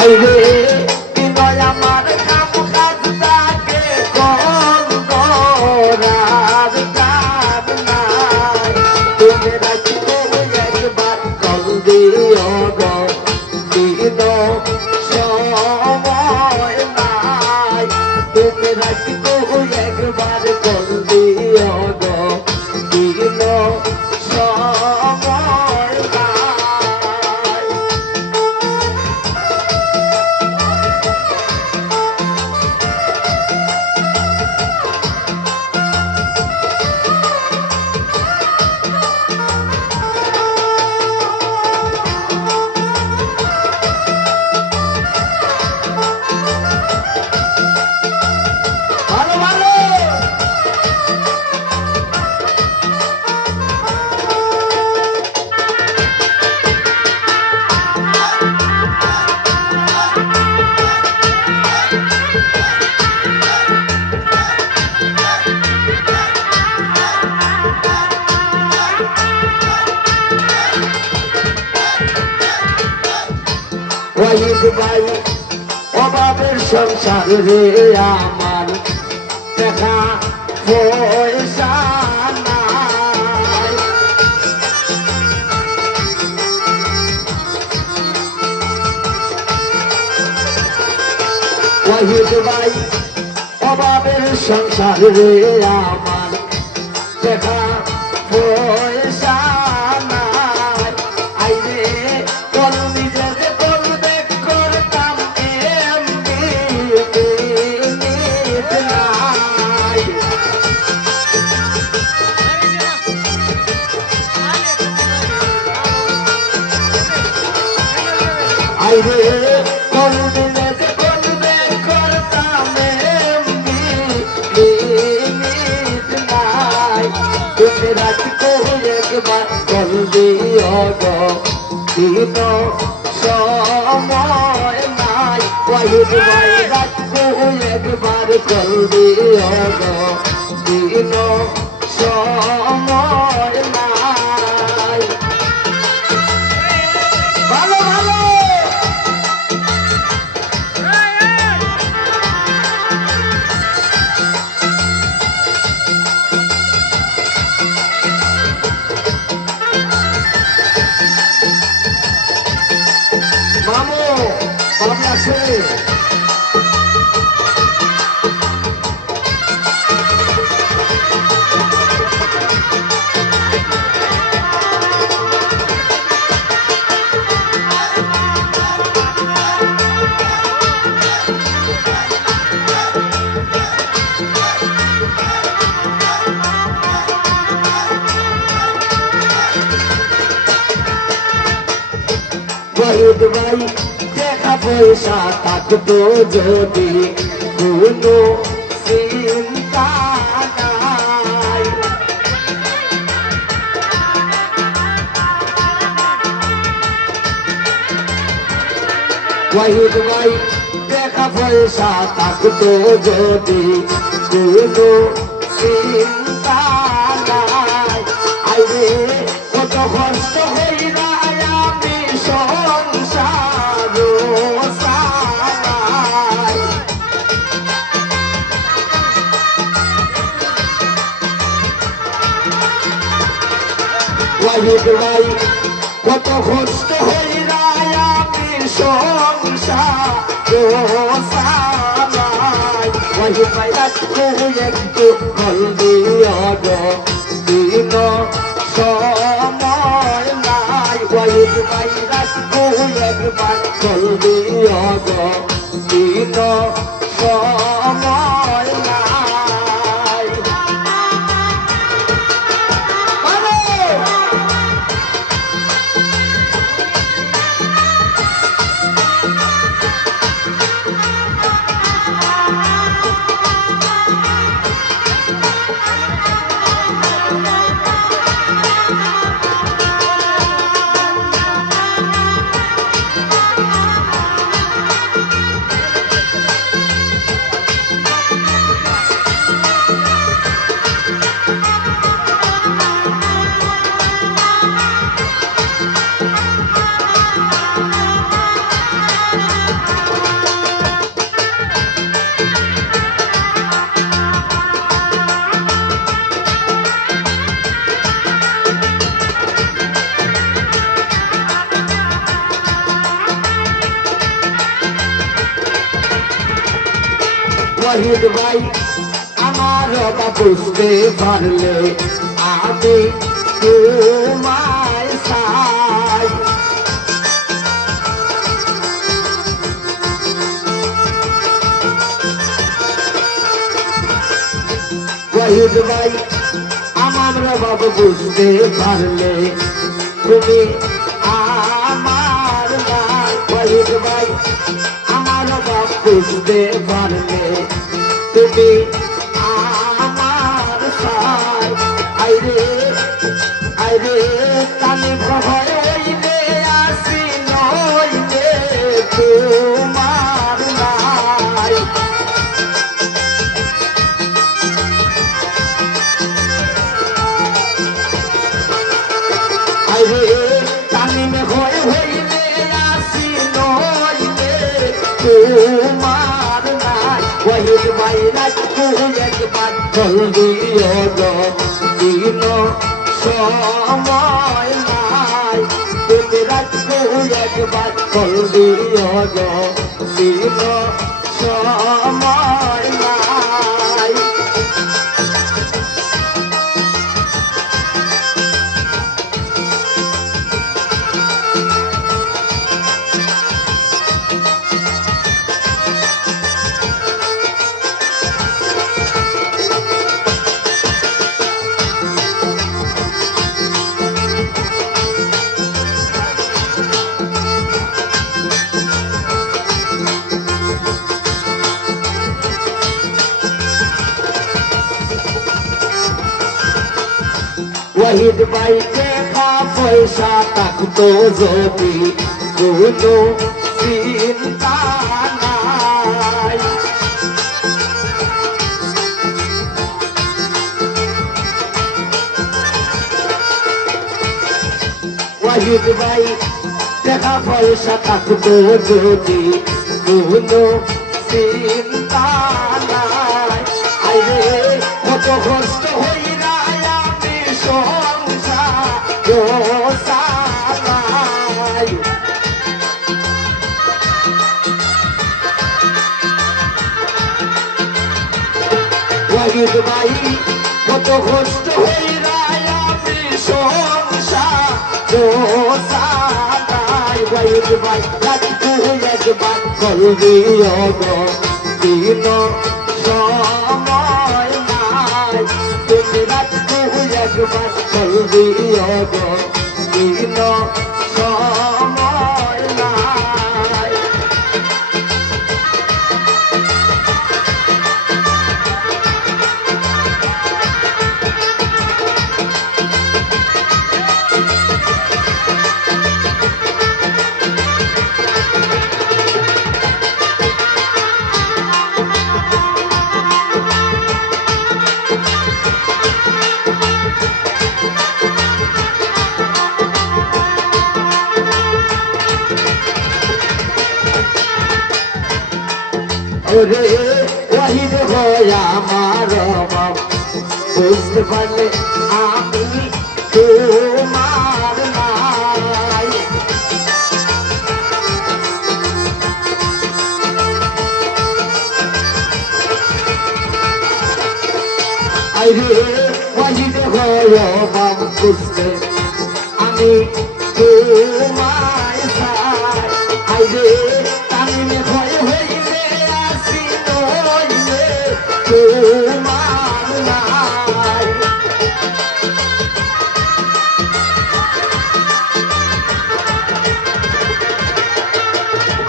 আইরে বিনয় আমার কাম কাজ তাকে কল করার কাম নাই তুমি রাখিব একবার কল দিও গো দিন সময় নাই তুমি রাখিব একবার কল দিও গো দিন সময় নাই ভালো ভালো ওয়াহিদ ভাই অভাবের সংসার রে আমার দেখা পয়সা নাই ওয়াহিদ ভাই অভাবের সংসার রে আমার দেখা পয়সা নাই আইরে কল নিজে যে করবে করতাম এমনি নাই আইরে কল নিজে যে করবে করতাম এমনি নাই তুমি রাখতে একবার কল দিও গো দিন সময় নাই ওয়াহিদ ভাই রাখতে একবার কল দিও গো দিন সময় নাই ভালো ভালো মামু বাবু আছে ওয়াহিদ ভাই দেখা পয়সা থাকতো যদি কোনো চিন্তা নাই ওয়াহিদ ভাই দেখা পয়সা থাকতো যদি কোনো চিন্তা নাই আইরে কত কষ্ট হইরা আমি সংসার চালাই ওয়াহিদ ভাই কত কষ্ট হইরা আমি সংসার চালাই ওয়াহিদ ভাই রাখতে একটু কল দিও গো দিন সময় নাই ওয়াহিদ ভাই রাখতে একবার কল দিও গো দিন সময় নাই ওয়াহিদ ভাই আমার বাবা বুঝতে পারলে আমি তোমায় চাই ওয়াহিদ ভাই আমার বাবা বুঝতে পারলে তুমি আমার ভাই ওয়াহিদ ভাই আমার বাবা বুঝতে পারলে তুমি আমার সাই আইরে আইরে কানে ভয় হইলে আসি নইলে তোমার নাই আইরে কানে ভয় হইলে আসি নইলে তোমার নাই ওয়াহিদ ভাই রাখো একবার জলদিও দিন সময় নাই তুমি রাখো একবার জলদিও দিন সময় নাই ওয়াহিদ ভাই টাকা পয়সা থাকতো যদি কোনো চিন্তা নাই ওয়াহিদ ভাই টাকা পয়সা থাকতো যদি কোনো চিন্তা নাই আইরে কত কষ্ট হইরা আমি সংসার সালাই ওয়াহিদ ভাই কত কষ্ট হইরা আমি সংসার সালাই ওয়াহিদ ভাই রাখো একবার কলবিও দিন সময় নাই তুমি রাখো একবার কলবিও দিন সময় নাই ওরে ওয়াহিদ হয় আমার বাবা বুঝতে পারলে আমি তোমার নাই আইরে ওয়াহিদ হয় বাবা বুঝতে আমি তোমায় চাই আইরে কানে ভয় হইলে আসি নইলে তোমার নাই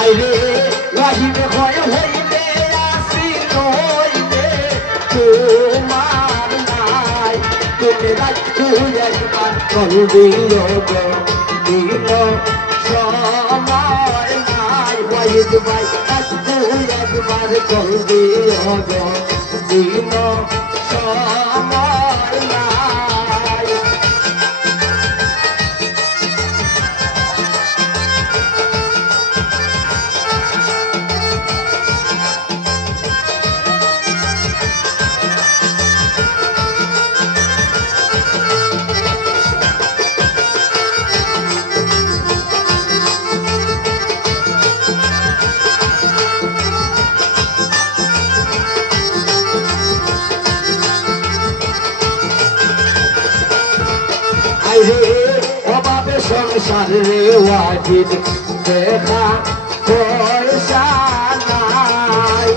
আইরে ওয়াহিদ ভয় হইলে আসি নইলে তোমার নাই তুমি রাখো একবার কলবিও দিন সময় নাই ওয়াহিদ ভাই রাখো একবার কলবিও দিন সময় নাই সংসার রে ওয়াজিদ দেখা পয়সা নাই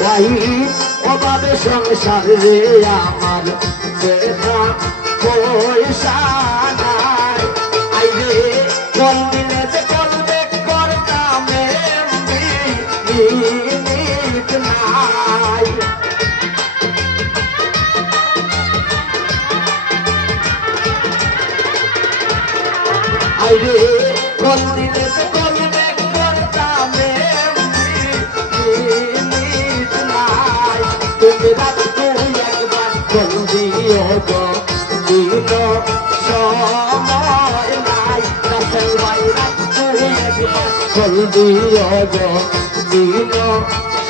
ওয়াহিদ অভাবে সংসার রে আমার দেখা পয়সা নাই আইরে কোন দিনে যে করবে করতাম মিনিট নাই আইরে কোন দিনে যে করবে করতাম মিনিট নাই তুমি রাত তুই একবার কোন দিও গো দিন সময় নাই রাসেল ভাই রাত তুই একবার কোন দিও গো দিন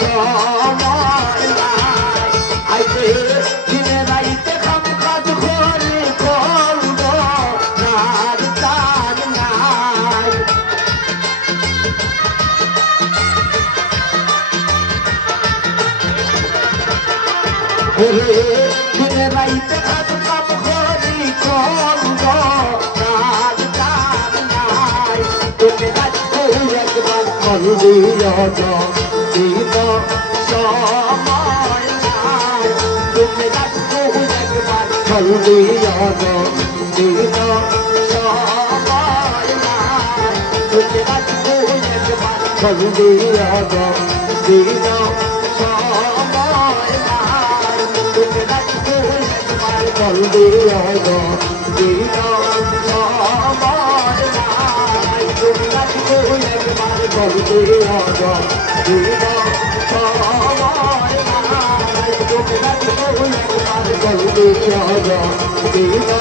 সময় নাই আইরে দিনে রাইতে খাম কাজ করে করব নার তার নাই ওরে দিনে রাইতে কাজ কাম করি করব নার তার নাই তুমি রাত তুই একবার কোন দিও গো দিন সময় নাই তুমি রাত তুই একবার কোন দিও গো দিন সময় নাই তুমি রাত তুই একবার কোন দিও গো দিন সময় নাই তুমি রাত তুই একবার কোন দিও গো দিন সময় নাই তুমি রাত তুই একবার কোন দিও গো দিন সময় নাই তুমি রাত তুই একবার কোন দিও গো দিন